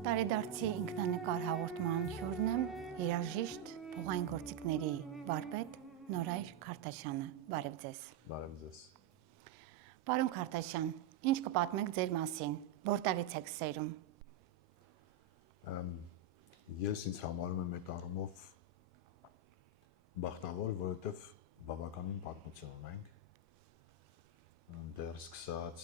Տարեդարձի ինքնանկար հաղորդման հյուրն եմ երաժիշտ փողային գործիքների վարպետ Նորայր Քարթաշյանը։ Բարև ձեզ։ Բարև ձեզ։ Պարոն Քարթաշյան, ինչ կպատմեք ձեր մասին, որտեղից եք սերում։ Ես ինձ համարում եմ այդ առումով բախտավոր, որովհետև բավականին պատմություն ունենք։ Դեռ սկսած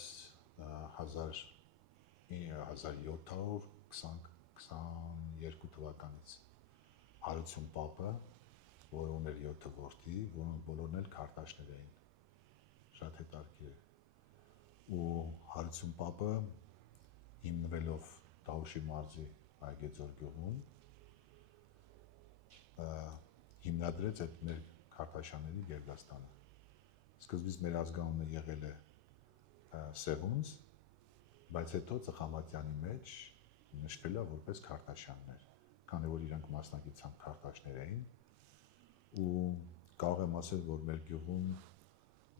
1722 թվականից Հարություն պապը, որը ուներ 7 որդի, որոնք բոլորն էլ քարտաշներ էին, շատ հետաքրքիր է։ Ու Հարություն պապը հիմնվելով Տավուշի մարզի Այգեձոր գյուղում հիմնադրեց այդ մեր քարտաշյանների գերդաստանը։ Սկզբից մեր ազգանունը եղել է Սևունց, բայց հետո Ծխամատյանի մեջ նշվել է որպես Քարթաշյաններ, քանի որ իրանք մասնակցությամբ քարտաշներ էին, ու կարող եմ ասել, որ մեր գյուղում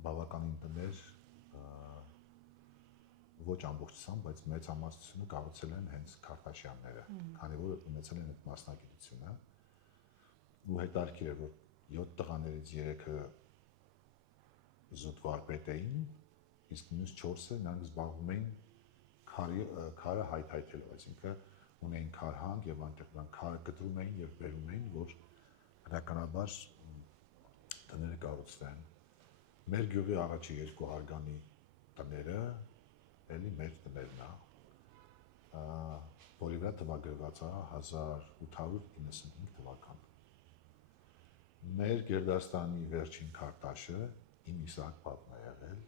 բավականին տներ ոչ ամբողջությամբ, բայց մեծամասնությունը կառուցել են հենց Քարթաշյանները, քանի որ ունեցել են այդ մասնագիտությունը, ու հետաքրքիր է, որ 7 տղաներից 3-ը զուտ վարպետ էին, իսկ մյուս 4-ը նրանք զբաղվում էին քարը հայթայթելով, այսինքն ունեին քարհանք եւ այնտեղ նրանք քարը կտրում էին եւ բերում էին, որ բնականաբար տները կառուցվեն։ Մեր գյուղի առաջի 2 հարգանի տները էլի մեր տներն է, որի վրա տվագրված է 1895 թվական։ Մեր գերդաստանի վերջին քարտաշը իմ Իսահակ պապն է եղել։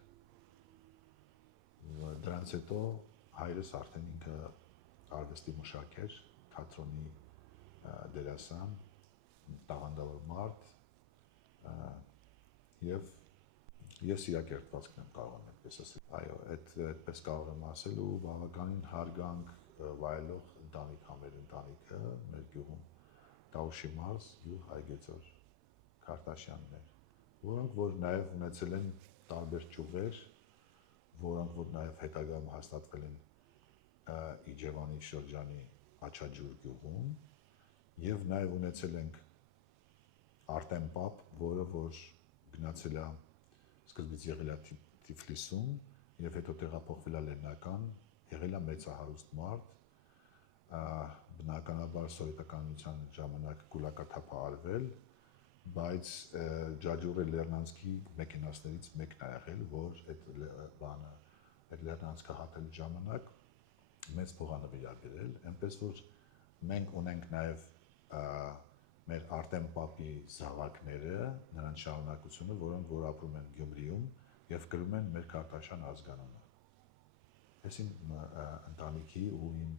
Դրանց հետո հայրս արդեն ինքը արվեստի մշակ էր, թատրոնի դերասան, տաղանդավոր մարդ, եւ ես իրակերտվածքն եմ կարող եմ այդպես ասել։ Այո, այդպես կարող եմ ասել, ու բավականին հարգանք վայելող ընտանիք մեր ընտանիքը մեր գյուղում Տավուշի մարզ գյուղ Այգեձոր Քարտաշյաններ, որոնք որ նաեւ ունեցել են տարբեր ճյուղեր, որոնք որ նաեւ հետագայում հաստատվել են Իջևանի շրջանի Աչաջուր գյուղում, եւ նաեւ ունեցել ենք Արտեմ պապ, որը որ գնացել է սկզբից եղել է Թիֆլիսում եւ հետո տեղափոխվել է Լեննական, եղել է մեծահարուստ մարդ, բնականաբար սովետականության ժամանակ գուլակաթափ արվել, բայց Ջաջուրի Լեռնանցքի մեքենասներից մեկն է եղել, որ այդ Լեռնանցքը հատելու ժամանակ մեծ փոխանվիրաբերել, այնպես որ մենք ունենք նաև մեր Արտեմ պապի զավակները, նրանց շարունակությունը, որոնք որ ապրում են Գյումրիում եւ կրում են մեր Քարտաշյան ազգանունը։ Այս իմ ընտանիքի ու իմ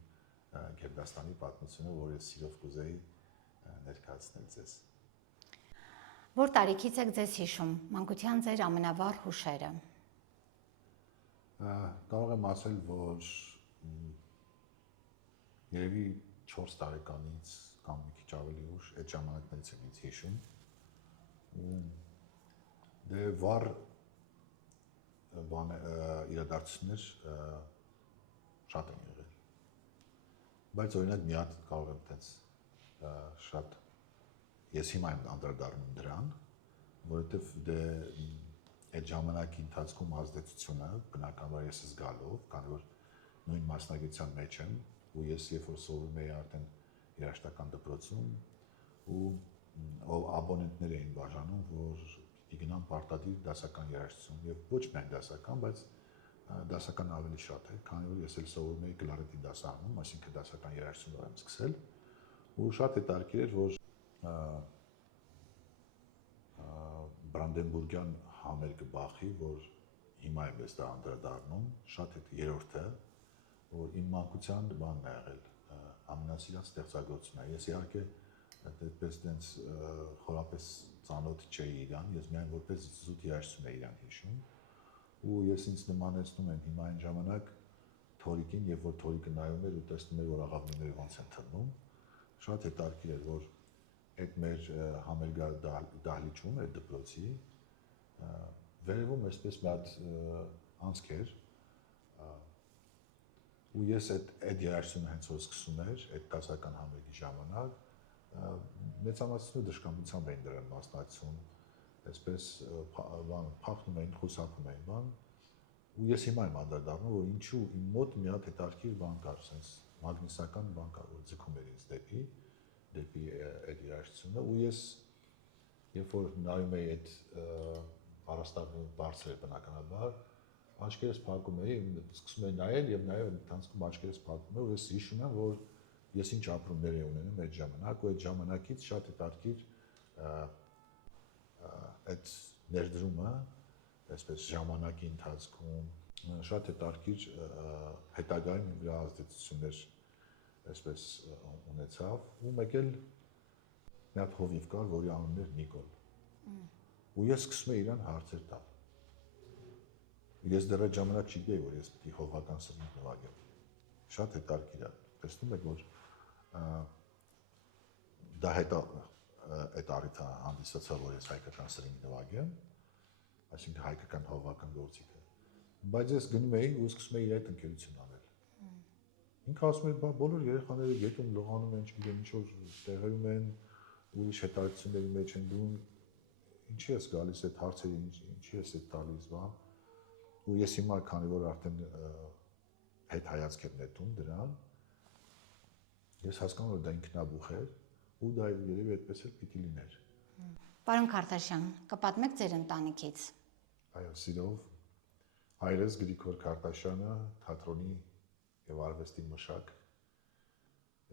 գերդաստանի պատմությունը, որ ես սիրով կուզեի ներկայացնել ձեզ։ Որ տարիքից եք ձեզ հիշում մանկության ձեր ամենավառ հուշերը։ Կարող եմ ասել, որ երևի 4 տարեկանից կամ մի քիչ ավելի ուշ այդ ժամանակներից եմ ինձ հիշում, ու դե վառ իրադարձություններ շատ են եղել, բայց օրինակ մի հատ կարող եմ տենց շատ ես հիմա եմ անդրադառնում դրան, որովհետև դե այդ ժամանակի ընթացքում ազդեցությունը բնականաբար ես զգալով, քանի որ նույն մասնագիտության մեջ եմ, ու ես երբ որ սովորում էի արդեն երաժշտական դպրոցում, ու աբոնենտներ էին բաժանում, որ պիտի գնան պարտադիր դասական երաժշտություն, եւ ոչ միայն դասական, բայց դասական ավելի շատ է, քանի որ ես էլ սովորում էի կլարետի դասարանում, այսինքն դասական երաժշտություն եմ սկսել, ու շատ հետաքրքիր էր, որ Բրանդենբուրգյան համերգը Բախի, որ հիմա եմ ես դա անդրադառնում, շատ է երրորդը, որ իմ մանկության բանն է եղել, ամենասիրած ստեղծագործությունն է։ Ես իհարկե այդպես տենց խորապես ծանոթ չէի իրան, ես միայն որպես զուտ երաժշտություն էի իրան հիշում, ու ես ինձ նմանեցնում եմ հիմա այն ժամանակ Թորիկին, երբ որ Թորիկը նայում էր ու տեսնում էր, որ աղավնիները ոնց են թռնում, շատ հետաքրքիր էր, որ այդ մեր համերգադահլիճում, այդ դպրոցի վերևում այսպես մի հատ անցք էր, ու ես այդ երաժշտությունը հենց որ սկսում էր այդ դասական համերգի ժամանակ մեծամասնությունը դժկամությամբ էին դրան մասնակցում, այսպես փախնում էին, խուսափում էին բան, ու ես հիմա եմ անդրադառնում, որ ինչու իմ մոտ մի հատ հետարքիր բան կար, sense մագնիսական բան կար, որ ձգում էր ինձ դեպի այդ երաժշտությունը, ու ես երբ որ նայում էի այդ առաստաղը բարձր էր բնականաբար, աչքերս փակում էի, սկսում էի նայել եւ նաեւ ընթացքում աչքերս փակում էր, ու ես հիշում եմ, որ ես ինչ ապրումներ էի ունենում այդ ժամանակ, ու այդ ժամանակից շատ հետաքրքիր այդ ներդրումը, այսպես ժամանակի ընթացքում շատ հետաքրքիր հետագայում իմ վրա ազդեցություններ այսպես ունեցավ, ու մեկ էլ մի հատ հովիվ կար, որի անունն էր Նիկոլ։ Ու ես սկսում էի իրան հարցեր տալ։ Ես դեռ այդ ժամանակ չգիտեի, որ ես պիտի հովվական սրինք նվագեմ։ Շատ հետաքրքիր է։ Տեսնում եք, որ դա հետո այդ առիթը հանդիսացավ, որ ես հայկական սրինք նվագեմ, այսինքն հայկական հովվական գործիքը։ Բայց ես գնում էի ու սկսում էի իր հետ ընկերություն անել։ Ինքը ասում էր, բա բոլոր երեխաները գետում լողանում են, չգիտեմ ինչ որ տեղերում են, ուրիշ հետաքրքրությունների մեջ են դու ինչի ես գալիս այդ հարցերի, ինչի ես այդ տալիս, բան։ Ու ես հիմա քանի որ արդեն հետ հայացք եմ նետում դրան, ես հասկանում եմ, որ դա ինքնաբուխ էր, ու դա երևի այդպես էլ պիտի լիներ։ Պարոն Քարտաշյան, կպատմեք ձեր ընտանիքից։ Այո, սիրով, հայրս Գրիգոր Քարտաշյանը թատրոնի եւ արվեստի մշակ,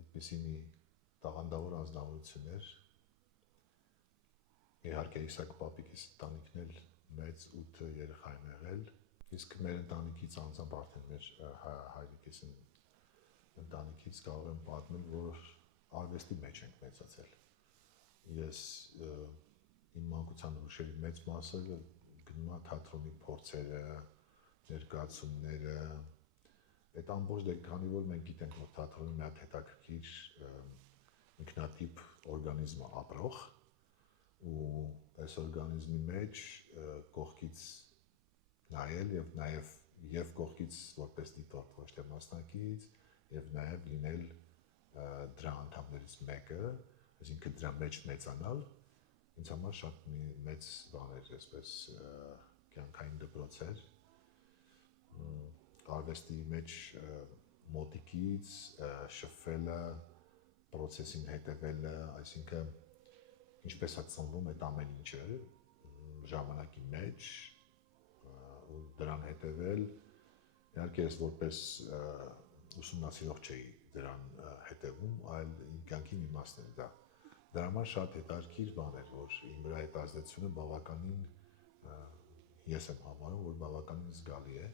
այդպիսի մի տաղանդավոր անձնավորություն էր։ Իհարկե Իսակ պապիկիս ընտանիքն էլ մեծ 8 երեխա են եղել, իսկ մեր ընտանիքից անձամբ արդեն մեր հայրիկիս ընտանիքից կարող եմ պատմել, որ արվեստի մեջ ենք մեծացել։ Ես իմ մանկության հուշերի մեծ մասը գնում է թատրոնի փորձերը, ներկայացումները, այդ ամբողջ դեպք, քանի որ մենք գիտենք, որ թատրոնը մի հատ հետաքրքիր ինքնատիպ օրգանիզմ է ապրող, ու այս օրգանիզմի մեջ կողքից նայել եւ նաեւ եւ կողքից որպես դիտորդ, ոչ թե մասնակից, եւ նաեւ լինել դրա անդամներից մեկը, այսինքն դրա մեջ մեծանալ, ինձ համար շատ մեծ բան էր, այսպես կյանքային դպրոց էր, արվեստի մեջ մոտիկից շփվելը, process-ին հետևելը, այսինքն ինչպես է ծնվում այդ ամեն ինչը ժամանակի մեջ ու դրան հետևել, իհարկե ես որպես ուսումնասիրող չէի դրան հետևում, այլ իմ կյանքի մի մասն էր դա։ Դրա համար շատ հետաքրքիր բան էր, որ իմ վրա այդ ազդեցությունը բավականին ես եմ համարում, որ բավականին զգալի է։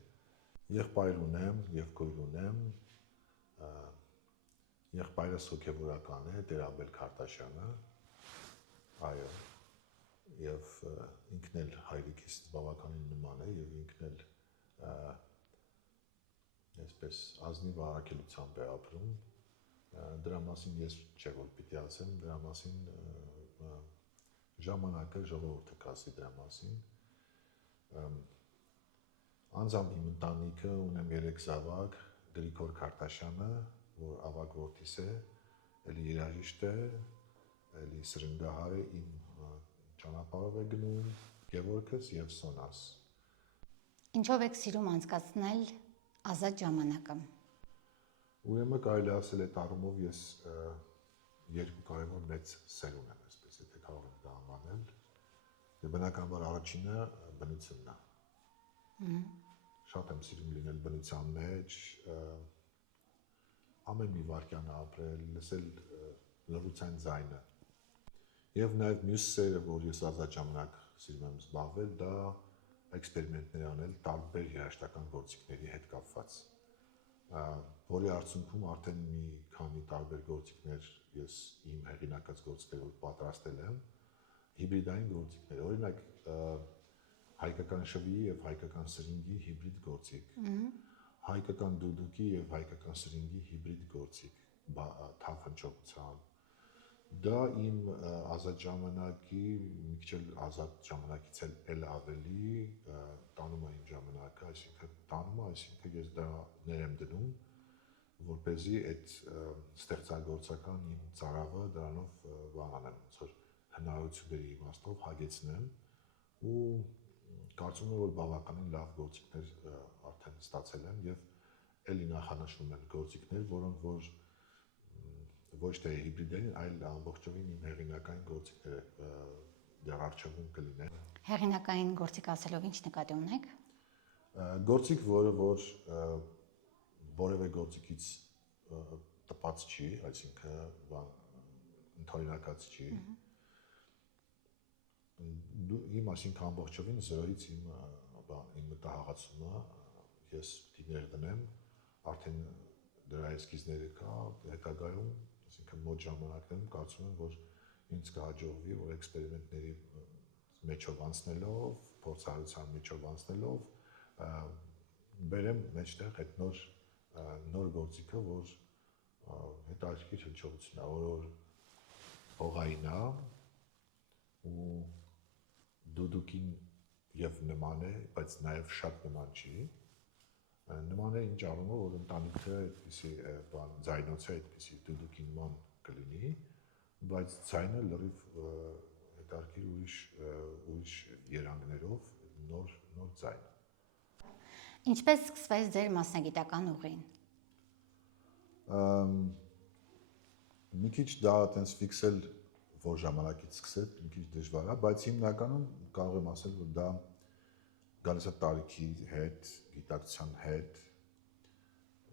Եղբայր ունեմ եւ քույր ունեմ, եղբայրս հոգեվորական է, Տեր-Աբել Քարտաշյանը, այո, եւ ինքն էլ հայրիկիս բավականին նման է եւ ինքն էլ այսպես ազնիվ առաքելությամբ է ապրում, դրա մասին ես չէ որ պիտի ասեմ, դրա մասին ժամանակը ժողովուրդը կասի դրա մասին։ Անձամբ իմ ընտանիքը ունեմ 3 զավակ, Գրիգոր Քարտաշյանը, որ ավագ որդիս է, էլի երաժիշտ է, էլի սրնգահար է, իմ ճանապարհով է գնում, Գևորգս եւ Սոնաս։ Ինչով եք սիրում անցկացնել ազատ ժամանակը։ Ուրեմն կարելի ասել այդ առումով ես երկու կարևոր մեծ սեր ունեմ, այսպես եթե կարող եմ դա անվանել։ Եվ բնականաբար առաջինը բնությունն է։ Շատ եմ սիրում լինել բնության մեջ, ամեն մի վայրկյան ապրել, լսել լռության ձայնը։ Եվ նաև մյուս սերը, որ ես ազատ ժամանակ սիրում եմ զբաղվել, դա էքսպերիմենտներ անել տարբեր երաժշտական գործիքների հետ կապված, որի արդյունքում արդեն մի քանի տարբեր գործիքներ ես իմ հեղինակած գործիքներով պատրաստել եմ, հիբրիդային գործիքներ, օրինակ հայկական շվիի եւ հայկական սրինգի հիբրիդ գործիք, հայկական դուդուկի եւ հայկական սրինգի հիբրիդ գործիք, թափանցողությամբ։ Դա իմ ազատ ժամանակի, մի քիչ ազատ ժամանակից էլ ավելի տանում է իմ ժամանակը, այսինքն տանում է, այսինքն ես դա ներ եմ դնում որպեսզի այդ ստեղծագործական իմ ծարավը դրանով բանանեմ, ոնց որ հնարավորությունների իմաստով հագեցնեմ ու կարծում եմ, որ բավականին լավ գործիքներ արդեն ստացել եմ եւ էլի նախանշվում են գործիքներ, որոնք որ ոչ թե հիբրիդային, այլ ամբողջովին իմ հեղինակային գործիքները դեռ առջևում կլինեն։ Հեղինակային գործիք ասելով ինչ նկատի ունեք։ Գործիք, որը որ որևէ գործիքից տպած չի, այսինքն ընդօրինակած չի։ Իմ այսինքն ամբողջովին 0-ից իմ մտահղացումը ես պիտի ներդնեմ, արդեն դրա էսքիզները կա, հետագայում, այսինքն մոտ ժամանակներում կարծում եմ, որ ինձ կհաջողվի, որ էքսպերիմենտների մեջով անցնելով, փորձառության մեջով անցնելով, բերեմ մեջտեղ այդ նոր գործիքը, որ հետաքրքիր հնչողություն է, որ հողային է ու դուդուկին եւ նման է, բայց նաեւ շատ նման չի։ Նման է ինչ առումով, որ ընտանիքը այդպիսի բան ձայնոց է այդպիսի դուդուկի նման կլինի, բայց ձայնը լրիվ հետաքրքիր ուրիշ երանգներով նոր ձայն։ Ինչպես սկսվեց ձեր մասնագիտական ուղին։ Մի քիչ դա այտենց ֆիքսել, որ ժամանակից սկսել, մի քիչ դժվար է, բայց հիմնականում կարող եմ ասել, որ դա գալիս է տարիքի հետ, գիտակցության հետ,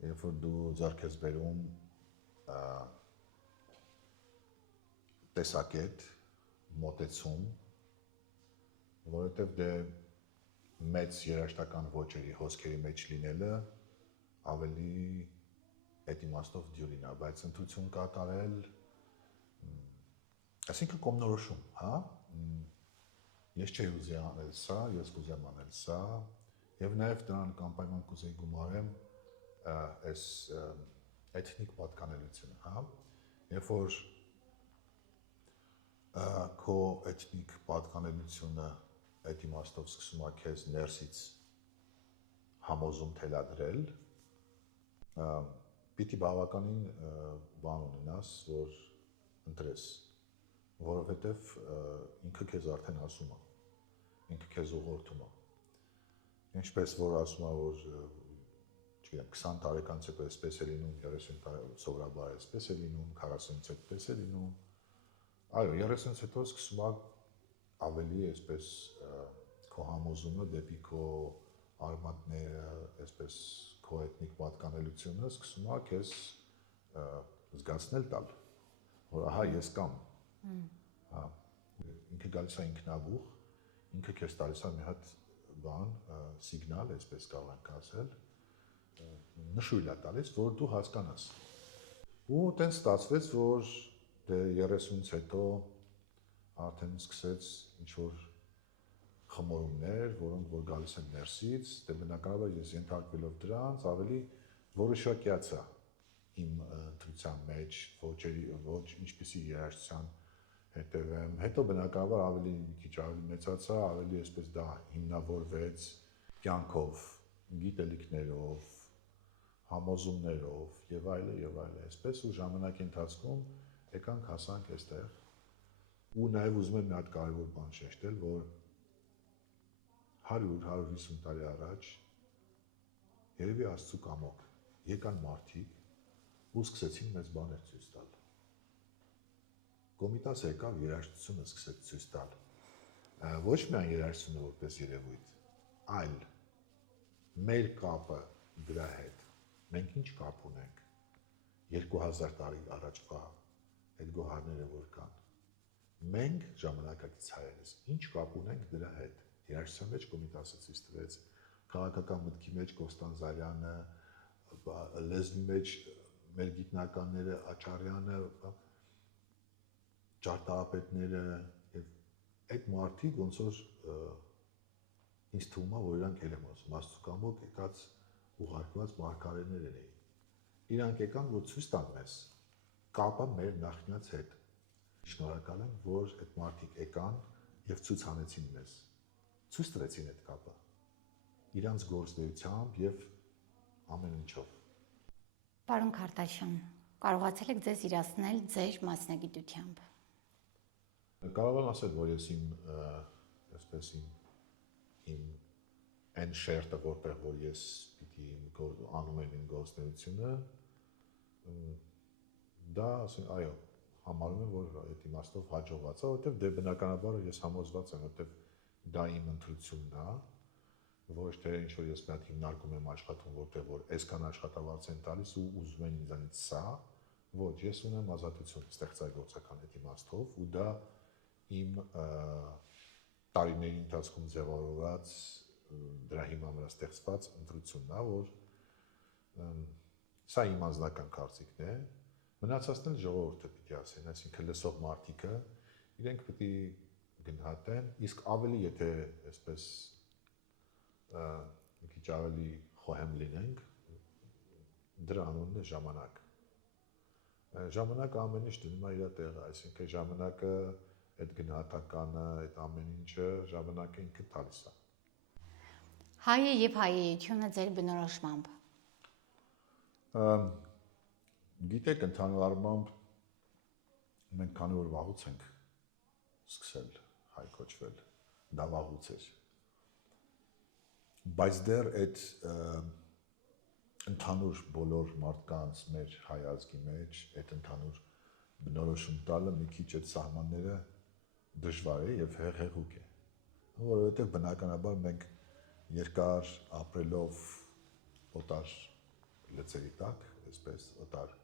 երբ որ դու ձեռք ես բերում տեսակետ, մոտեցում, որովհետև դե մեծ երաժշտական ոճերի հոսքերի մեջ լինելը ավելի այդ իմաստով դյուրին է, բայց ընտրություն կատարել, այսինքն կողմնորոշում, հա, ես չէի ուզի անել սա, ես կուզեմ անել սա, եւ նաեւ դրան կանպայման կուզեի գումարեմ այս էթնիկ պատկանելությունը, հա, երբ որ քո էթնիկ պատկանելությունը այդ իմաստով սկսում է քեզ ներսից համոզում թելադրել, պիտի բավականին բան ունենաս, որ ընտրես, որովհետև ինքը քեզ արդեն ասում է, ինքը քեզ ուղղորդում է։ Ինչպես որ ասում է, որ չգիտեմ, 20 տարեկանից հետո այսպես է լինում, 30 տարի սովորաբար այսպես է լինում, 40-ից այդպես է լինում։ Այո, 30-ից հետո սկսում է ավելի այսպես քո համոզումը դեպի քո արմատները, այսպես քո էթնիկ պատկանելությունը սկսում է քեզ զգացնել տալ, որ ահա ես կամ, հա, ինքը գալիս է ինքնաբուխ, ինքը քեզ տալիս է մի հատ բան, սիգնալ, այսպես կարող ենք ասել, նշույլ է տալիս, որ դու հասկանաս։ Ու տենց ստացվեց, որ դե 30-ից հետո արդեն սկսեց ինչ-որ խմորումներ, որոնք որ գալիս են ներսից, դե բնականաբար ես ենթարկվելով դրանց ավելի որոշակյացա իմ ընտրության մեջ, ոչ ինչպիսի երաժշտության հետևեմ, հետո բնականաբար ավելի մի քիչ ավելի մեծացա, ավելի այսպես դա հիմնավորվեց կյանքով, գիտելիքներով, համոզումներով եւ այլն, այսպես ու ժամանակի ընթացքում եկանք հասանք այստեղ ու նաեւ ուզում եմ մի հատ կարևոր բան շեշտել, որ 100-150 տարի առաջ երևի Աստծո կամոք եկան մարդիկ ու սկսեցին մեծ բաներ ցույց տալ։ Կոմիտաս եկավ երաժշտությունը սկսեց ցույց տալ։ Ոչ միայն երաժշտությունը որպես երևույթ, այլ մեր կապը դրա հետ։ Մենք ինչ կապ ունենք 2000 տարի առաջվա այդ գոհարները որ կան։ Մենք ժամանակակից հայերս ինչ կապ ունենք դրա հետ։ Երաժշտության մեջ Կոմիտասը ցույց տվեց, քաղաքական մտքի մեջ Կոստանդզարյանը, լեզվի մեջ մեր գիտնականները Աչարյանը, ճարտարապետները եւ այդ մարդիկ ոնց որ ինձ թվում է, որ իրանք էլ եմ ասում, Աստծո կամոք եկած ուղարկված մարգարեներ էին։ Իրանք եկան, որ ցույց տան մեզ կապը մեր նախնյաց հետ։ Շնորհակալ եմ, որ այդ մարդիկ եկան եւ ցույց հանեցին մեզ։ Ցույց տվեցին այդ կապը։ Իրանց գործնեությամբ եւ ամեն ինչով։ Պարոն Քարտաշյան, կարողացել եք ձեզ իրացնել ձեր մասնագիտությամբ։ Կարող եմ ասել, որ ես այսպես իմ այն շերտը, որտեղ որ ես պիտի անում եմ իմ գործունեությունը, դա ասենք, այո, համարում եմ, որ այդ իմաստով հաջողված է, որովհետև դե բնականաբար ես համոզված եմ, որովհետև դա իմ ընտրությունն է, ոչ թե ինչ որ ես մի հատ հիմնարկում եմ աշխատում, որտեղ որ այսքան աշխատավարձ են տալիս ու ուզում են ինձանից սա, ոչ, ես ունեմ ազատություն ստեղծագործական այդ իմաստով ու դա իմ տարիների ընթացքում ձևավորված դրա հիման վրա ստեղծված ընտրությունն է, որ սա իմ անձնական կարծիքն է, մնացածն էլ ժողովուրդը պիտի ասեն, այսինքն լսող մարդիկը իրենք պիտի գնահատեն, իսկ ավելի եթե այսպես մի քիչ ավելի խոհեմ լինենք, դրա անունն է ժամանակ։ Ժամանակը ամեն ինչ դնում է իր տեղը, այսինքն ժամանակը այդ գնահատականը, այդ ամեն ինչը ժամանակը ինքը տալիս է։ Հայը եւ հայեությունը ձեր բնորոշմամբ։ Գիտեք, ընդհանուր առմամբ մենք քանի որ վաղուց ենք սկսել հայ կոչվել, դա վաղուց էր։ Բայց դեռ այդ ընդհանուր բոլոր մարդկանց մեր հայ ազգի մեջ այդ ընդհանուր բնորոշում տալը մի քիչ այդ սահմանները դժվար է եւ հեղուկ է, որովհետեւ բնականաբար մենք երկար ապրելով օտար լծերի տակ, այսպես օտար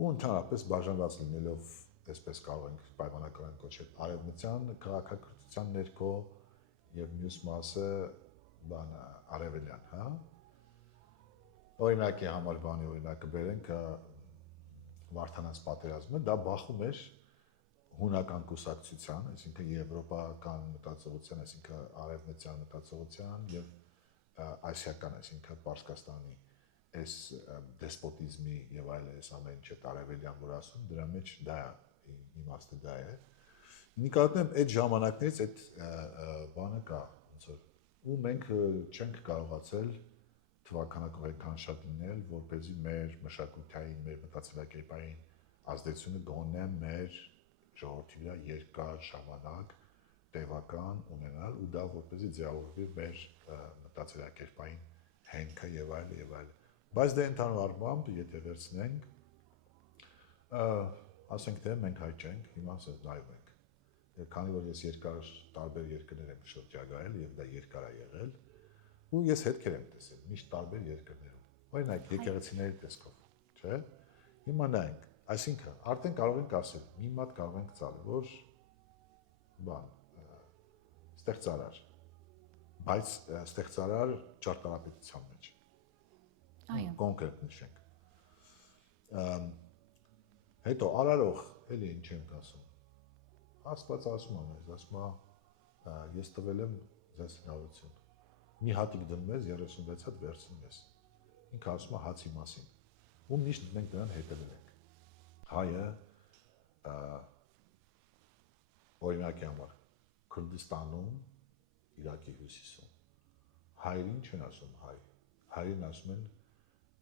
ու ընդհանրապես բաժանված լինելով, այսպես կարող ենք պայմանական կոչել արևմտյան քաղաքակրթության ներքո եւ մյուս մասը բանը արևելյան, հա։ Օրինակի համար բանի օրինակը բերենք Վարդանանց պատերազմը, դա բախում էր հունական կուսակցության, այսինքն եվրոպական մտածողության, այսինքն արևմտյան մտածողության եւ ասիական, այսինքն Պարսկաստանի այս դեսպոտիզմի եւ այլ այս ամեն ինչը արևելյան որ ասում, դրա մեջ դա է, իմաստը դա է։ Նկատեմ այդ ժամանակներից այդ բանը կա, ոնց որ ու մենք չենք կարողացել թվականակով այնքան շատ լինել, որպեսզի մեր մշակութային, մեր մտածելակերպային ազդեցությունը գոնե մեր ժողովրդի վրա երկար ժամանակ տևական ունենալ ու դա որպեսզի ձևավորվի մեր մտածելակերպային հենքը եւ այլ եւ այլ։ Բայց դե ընդհանուր առմամբ, եթե վերցնենք, ասենք թե մենք հայ չենք, հիմա ասես նայում ենք։ Քանի որ ես երկար տարբեր երկրներ եմ շրջագայել եւ դա երկար է եղել, ու ես հետքեր եմ տեսել միշտ տարբեր երկրներում։ Օրինակ եկեղեցիների տեսքով, չէ՞։ Հիմա նայենք, այսինքն արդեն կարող ենք ասել, մի մատ կարող ենք ծալել, որ բան ստեղծարար, բայց ստեղծարար ճարտարապետության մեջ։ Այո։ Կոնկրետ նշենք։ Հետո արարող, էլի ինչ եմ ասում։ Աստված ասում է մեզ, ասում է ես տվել եմ ձեզ հնարավորություն։ Մի հատիկ դնում ես 36 հատ վերցնում ես։ Ինքը ասում է հացի մասին։ Ու միշտ մենք նրան հետևել ենք։ Հայը օրինակի համար Քուրդիստանում, Իրաքի հյուսիսում հայերին չեն ասում հայ, հայերին ասում են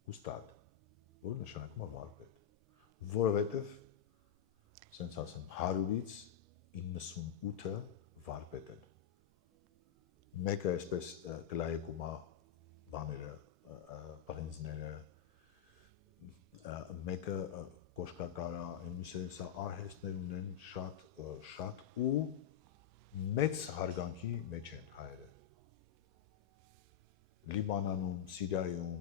ուստադ, որ նշանակում է վարպետ, որովհետև, ասենց ասեմ, 100-ից 98-ը վարպետ են։ Մեկը այսպես կլայեկում է բաները, պղինձները, մեկը կոշկակարա, մյուսը սա արհեստներ ունեն շատ ու մեծ հարգանքի մեջ են հայերը։ Լիբանանում, Սիրիայում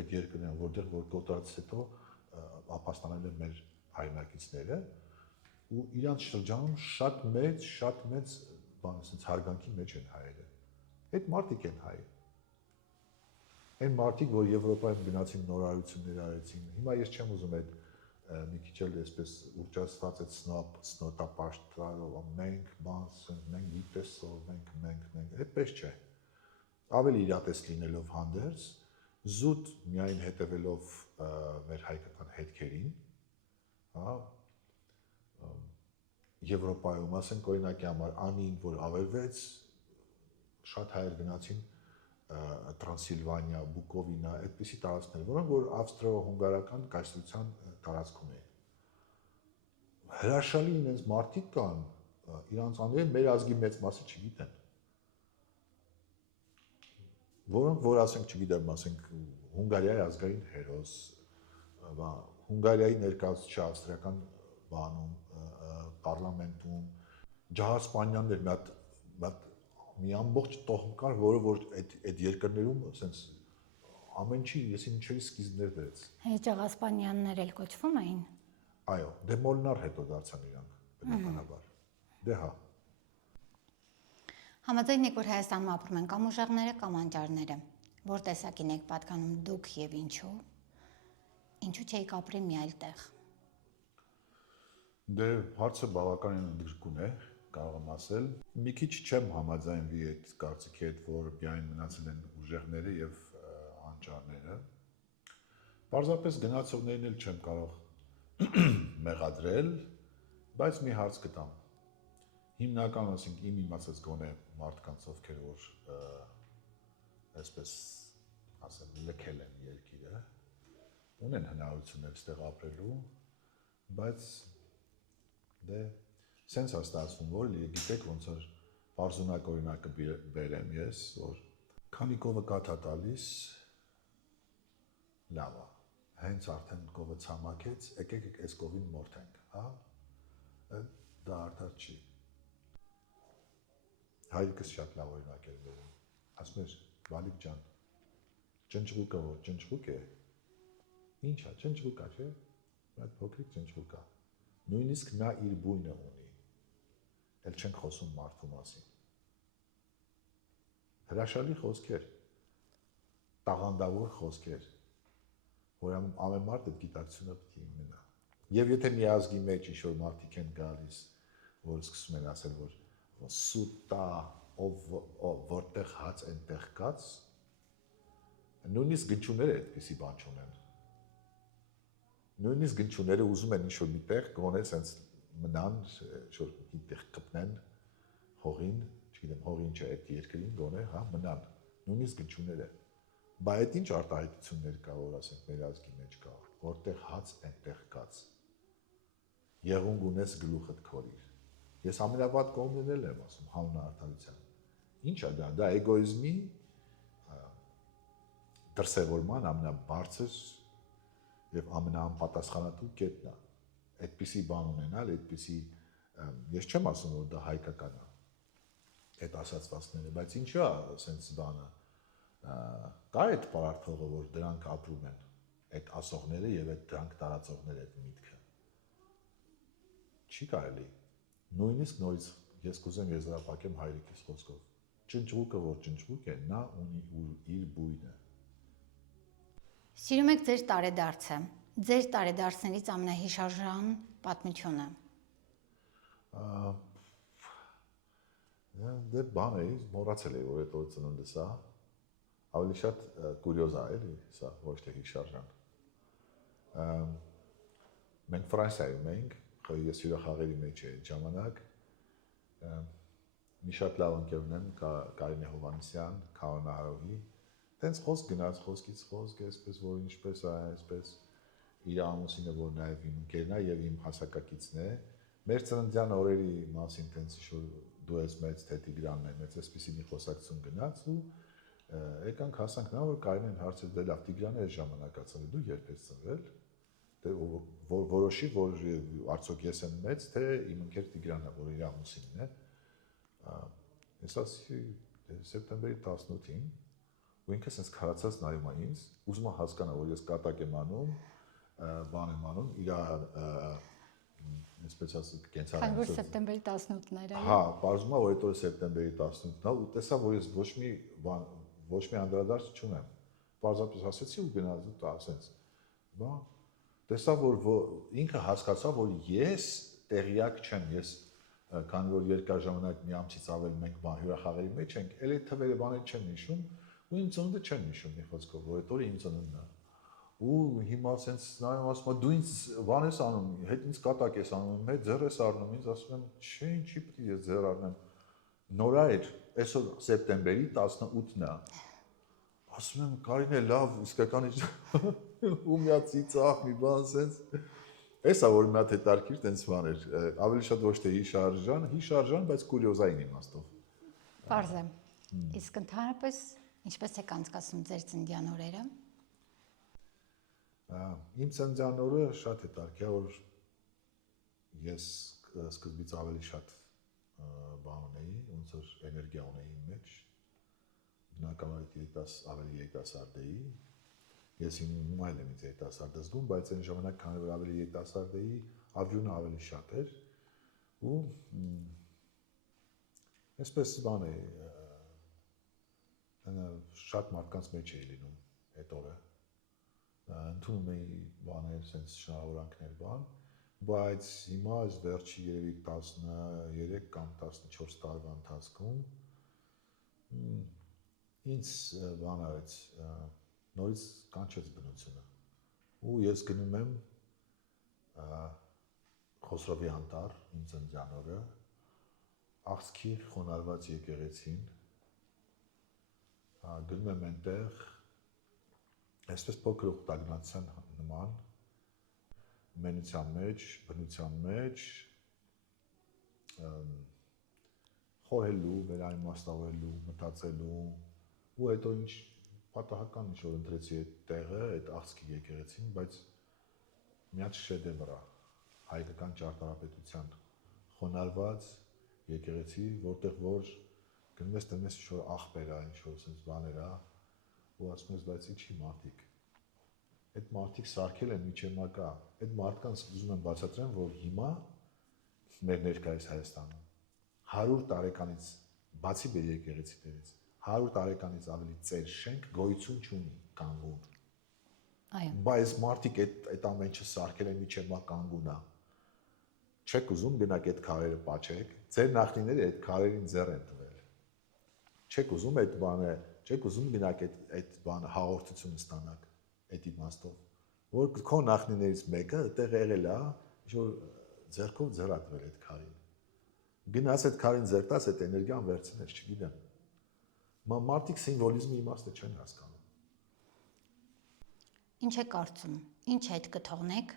այդ երկրներում, որտեղ որ կոտրածից հետո ապաստանել են մեր հայրենակիցները ու իրանց շրջանում շատ մեծ բան, ասենց հարգանքի մեջ են հայերը։ Այդ մարդիկ են հայը։ Այն մարդիկ, որ Եվրոպայում գնացին նորարարություններ արեցին, հիմա ես չեմ ուզում այդ մի քիչ էլ այսպես ուռճացված այդ սնոտապաշտարով, մենք բանս, մենք գիտեսով, մենք, այդպես չէ։ Ավելի իրատես լինելով հանդերձ, զուտ միայն հետևելով մեր հայկական հետքերին, հա, Եվրոպայում, ասենք օրինակի համար Անին, որ ավերվեց, շատ հայեր գնացին Տրանսիլվանիա, Բուկովինա, այդպիսի տարածքներ, որոնք որ ավստրո-հունգարական կայսրության տարածքում էին։ Հրաշալի ինձ մարդիկ կան, իրանց անունները մեր ազգի մեծ մասը չգիտեն։ Որոնք որ ասենք, չգիտեմ, ասենք Հունգարիայի ազգային հերոս, Հունգարիայի ներկայացուցիչ ավստրիական բանում, պարլամենտում, Ջահասպանյաններ մի ամբողջ տոհմ կար, որը որ այդ երկրներում ասենց ամեն ինչի եսի ինչերի սկիզբներ դրեց։ Ջահասպանյաններ էլ կոչվում էին։ Այո, դե Մոլնար հետո դարձան իրանք, բնականաբար։ Դե հա։ Համաձայն եք, որ Հայաստանում ապրում են կամ ուժեղները, կամ անճարները։ Որ տեսակին եք պատկանում դուք եւ ինչու։ Ինչու չեք ապրի մի այլ տեղ։ Դե հարցը բավականին ընդգրկուն է, կարող եմ ասել։ Մի քիչ չեմ համաձայնվի այդ կարծիքի հետ, որ միայն մնացել են ուժեղները եւ անճարները։ Պարզապես գնացողներին էլ չեմ կարող մեղադրել, բայց մի հարց կտամ։ Հիմնական, ասենք, իմ իմացած գոնե մարդկանց, ովքեր որ այսպես ասեմ, լքել են երկիրը, ունեն հնարավորություններ ստեղ ապրելու, բայց դե սենց է ստացվում, որ գիտեք ոնց որ պարզունակ օրինակը բերեմ ես, որ քանի կովը կաթա տալիս, լավ է, հենց արդեն կովը ցամաքեց, եկեք այս կովին մորթենք, հա, դա արդար չի։ Հայրիկս շատ լավ օրինակ էր բերում, ասում էր, Վալիկ ջան, ճնճղուկը որ ճնճղուկ է, ինչ է, ճնճղուկ է, չէ, այդ փոքրիկ ճնճղուկ է, նույնիսկ նա իր բույնը ունի, էլ չենք խոսում մարդու մասին։ Հրաշալի խոսքեր, տաղանդավոր խոսքեր, որ ամեն մարդ այդ գիտակցությունը պետք է ունենա։ Եվ եթե մի ազգի մեջ ինչ-որ մարդիկ են գալիս, որ սկսում են ասել, որ սուտա, որտեղ հաց այնտեղ կաց, նույնիսկ գնչուները այդպիսի բան չունեն։ Նույնիսկ գնչուները ուզում են ինչ-որ մի տեղ գոնե սենց մնան, ինչ-որ մի տեղ կպնեն հողին, չգիտեմ, հողի ինչ է այդ երկրին գոնե, հա, մնան, նույնիսկ գնչուները։ Բա այդ ինչ արտահայտություններ կա, որ ասենք մեր ազգի մեջ կա, որտեղ հաց այնտեղ կաց։ Եղունգ ունես գլուխդ քորիր։ Ես ամենավատ կողմն եմ ասում հանուն արդարության։ Ինչ է դա? Դա էգոիզմի դրսևորման ամենաբարձր եւ ամենաանպատասխանատու կետն է։ Այդպիսի բան ունենալ, այդպիսի ես չեմ ասում, որ դա հայկական է։ Այդ ասացվածքները, բայց ինչու է ասենց բանը։ Կա այդ պարարտողը, որ դրանք ապրում են, այդ ասողները եւ այդ դրանք տարածողները այդ միտքը։ Չի կարելի։ Նույնիսկ նորից ես կուզեմ եզրափակեմ հայրիկիս խոսքով։ Ճնճղուկը որ ճնճղուկ է, նա ունի իր բույնը։ Սիրում եք ձեր տարեդարձը։ Ձեր տարեդարձներից ամենահիշարժան պատմությունը։ Դե բան է, մոռացել էի, որ այդ օրը ծնունդս է, ավելի շատ կուրիոզ է, էլի, սա ոչ թե հիշարժան։ Մենք Ֆրանսիայում էինք, ես հյուրախաղերի մեջ էի ժամանակ, մի շատ լավ ընկեր ունեմ, Կարինե Հովհաննիսյան, Քահանահարովի, տենց խոսք գնաց, խոսքից խոսք, այսպես որ ինչպես է, այսպես իր ամուսինը, որ նաև իմ ընկերն է եւ իմ հասակակիցն է, մեր ծննդյան օրերի մասին տենց ինչ-որ դու ես մեծ, թե Տիգրանն է մեծ, այսպեսի մի խոսակցություն գնաց ու եկանք հասանք նա, որ Կարինեն հարցրեց, դե լավ, Տիգրանը այս ժամանակացել է, դու երբ ես ծնվել, դե որոշի, որ արդյոք ես եմ մեծ, թե իմ ընկեր Տիգրանը, որ իր ամուսինն է, ես ասի սեպտեմբերի 18-ին, ու ինքը սենց քարացած նայում է ինձ, ուզում է հասկանա, որ ես կատակ եմ անում, բան եմ անում, իր այսպես ասած կենցաղ Քանի որ սեպտեմբերի 18-ն էր, այո։ Հա, պարզվում է, որ այդ օրը սեպտեմբերի 18-ն է, ու տեսա, որ ես ոչ մի անդրադարձ չունեմ։ Պարզապես ասեցի ու գնաց ու տա ասենց։ Բա տեսա, որ ինքը հասկացա, որ ես տեղյակ չեմ, ես քանի որ երկար ժամանակ մի ամսից ավել մենք հյուրախաղերի մեջ ենք, էլ այդ թվերը բաներ չեն հիշում, ու իմ ծնունդը չեն հիշում մի խոսքով, որ այդ օրը իմ ծնունդն է։ Ու հիմա ասենց նայում ասում, դու ինձ բան ես անում, հետ ինձ կատակ ես անում, հետ ձեռ ես առնում, ինձ ասում եմ, չէ, ինչի պետք է ես ձեռ առնեմ։ Նորա էր, այսօր սեպտեմբերի 18-ն է։ ասում եմ Կարինե լավ, իսկական ինչ ու միա ծիծաղ մի բան sense էսա որ մի հատ հետարքիր տենց բան էր, ավելի շատ ոչ թե հիշարժան, բայց կուրիոզային իմաստով։ Պարզ է։ Իսկ ընդհանրապես ինչպես եք անցկացնում ձեր ծննդյան օրերը։ Իմ ծննդյան օրը շատ հետարքի է, որ ես սկզբից ավելի շատ բան ունեի, ոնց որ էներգիա ունեի իմ մեջ, բնականաբար ավելի երիտասարդ էի, ես հիմա էլ եմ ինձ երիտասարդ զգում, բայց այն ժամանակ քանի որ ավելի երիտասարդ էի, արյունը ավելի շատ էր ու այսպես բան է, շատ մարդկանց մեջ էի լինում այդ օրը, ընդունում էի բաներ, sense շնորհավորանքներ բան, բայց հիմա այս վերջի երևի 13 կամ 14 տարվա ընթացքում ինձ բան արեց, նորից կանչեց բնությունը ու ես գնում եմ Խոսրովի անտառ իմ ծննդյան օրը աղցքի խոնարհված եկեղեցին գնում եմ այնտեղ այսպես փոքր ուխտագնացության նման մենության մեջ, բնության մեջ խոհելու, վերաիմաստավորելու, մտածելու ու հետո ինչ պատահական ինչ որ ընտրեցի այդ տեղը, այդ աղցքի եկեղեցին, բայց մի հատ շեդևր է հայկական ճարտարապետության խոնարհված եկեղեցի, որտեղ որ գնում ես տնես ինչ որ աղբեր է, ինչ որ sense բաներ է, ու ասում ես բայց ինչի մարդիկ։ Այդ մարդիկ սարքել են միջև մակա, այդ մարդկանց ուզում եմ բացատրեմ, որ հիմա մեր ներկայիս Հայաստանում 100 տարեկանից բացի բեր եկեղեցիներից 100 տարեկանից ավելի ծեր շենք գոյություն չունի կանգուն։ Այո։ Բայց մարդիկ այդ ամեն ինչը սարքել են միջև մա կանգուն է։ Չեք ուզում գնաք այդ քարերը պատճեք, ձեր նախնիները այդ քարերին ձեռ են տվել։ Չեք ուզում այդ բանը, չեք ուզում գնաք այդ բանը հաղորդություն ստանաք այդ իմաստով, որ քո նախնիներից մեկը այդտեղ եղել է, ինչ որ ձեռքով ձեռ ատվել այդ քարին։ Գնաց այդ քարին ձեռ տաս այդ էներգիան վերցնես, չգիտեմ։ Մարդիկ սիմվոլիզմի իմաստը չեն հասկանում։ Ինչ եք կարծում, ինչ հետ կթողնեք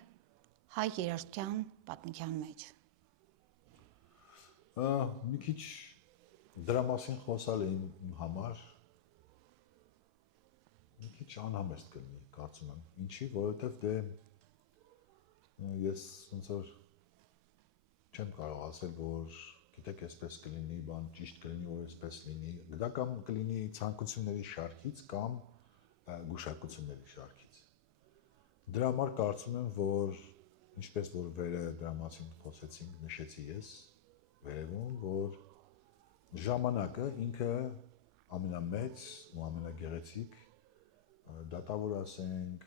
հայ երաժշտության պատմության մեջ։ Մի քիչ դրա մասին խոսալը իմ համար մի քիչ անհամեստ կլինի, կարծում եմ։ Ինչի, որովհետև դե ես ոնց որ չեմ կարող ասել, որ գիտեք, այսպես կլինի, բան ճիշտ կլինի, որ այսպես լինի։ Դա կամ կլինի ցանկությունների շարքից կամ գուշակությունների շարքից։ Դրա համար կարծում եմ, որ ինչպես որ վերը դրա մասին խոսեցինք, նշեցի ես, վերևում, որ ժամանակը ինքը ամենամեծ ու ամենագեղեցիկ դատավոր ասենք,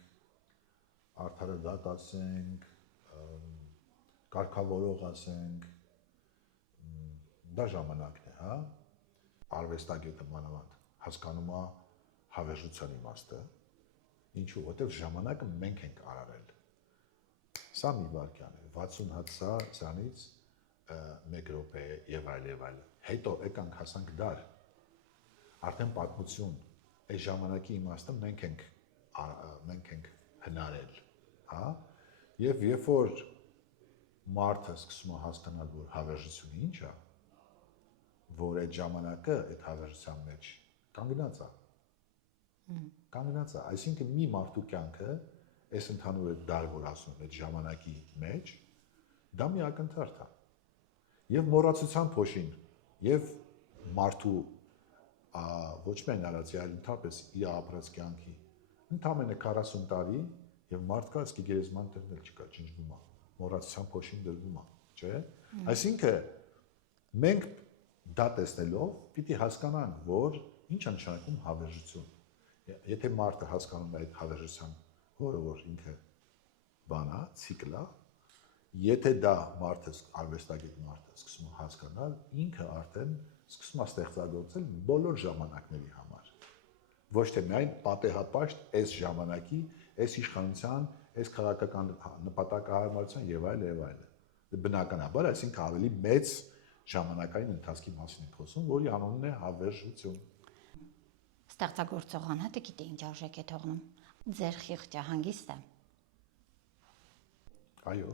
արդարը դատ ասենք, կարգավորող ասենք, դա ժամանակն է, հա, արվեստագետը մանավանդ հասկանում է հավերժության իմաստը, ինչու, որտեղ ժամանակը մենք ենք արարել, սա մի վայրկյան է, 60 հատ սրանից 1 րոպե եւ այլ, հետո եկանք հասանք դար, արդեն պատմություն, այս ժամանակի իմաստը մենք ենք հնարել, հա, եւ երբ որ մարդը սկսում է հասկանալ, որ հավերժությունը ինչ է, որ այդ ժամանակը այդ հավերժության մեջ կանգնած է, այսինքն մի մարդու կյանքը, այս ընդհանուր այդ դար, որ ասում եմ, այդ ժամանակի մեջ, դա մի ակնթարթ է, եւ մոռացության փոշին, եւ մարդու ոչ միայն արածի, այլ ընդհանրապես իր ապրած կյանքի, ընդամենը 40 տարի եւ մարդկա իսկի գերեզման դրնել չկա, ջնջվում է, մոռացության փոշին դրվում է, չէ՞։ Այսինքն մենք դա տեսնելով պիտի հասկանանք, որ ինչ է նշանակում հավերժություն։ Եթե մարդը հասկանում է այդ հավերժության, որ ինքը բան է, ցիկլ է, եթե դա մարդը արվեստագետ մարդը սկսում է հասկանալ, ինքը արդեն սկսում է ստեղծագործել բոլոր ժամանակների համար։ Ոչ թե միայն պատեհապաշտ այս ժամանակի, այս իշխանության, այս քաղաքական նպատակահարմարության եւ այլ։ Բնականաբար, այսինքն ավելի մեծ ժամանակային ընթացքի մասին ենք խոսում, որի անունն է հավերժություն։ Ստեղծագործողանատը գիտի ինչ արժեք է թողնում։ Ձեր խիղճը հանգիստ է։ Այո,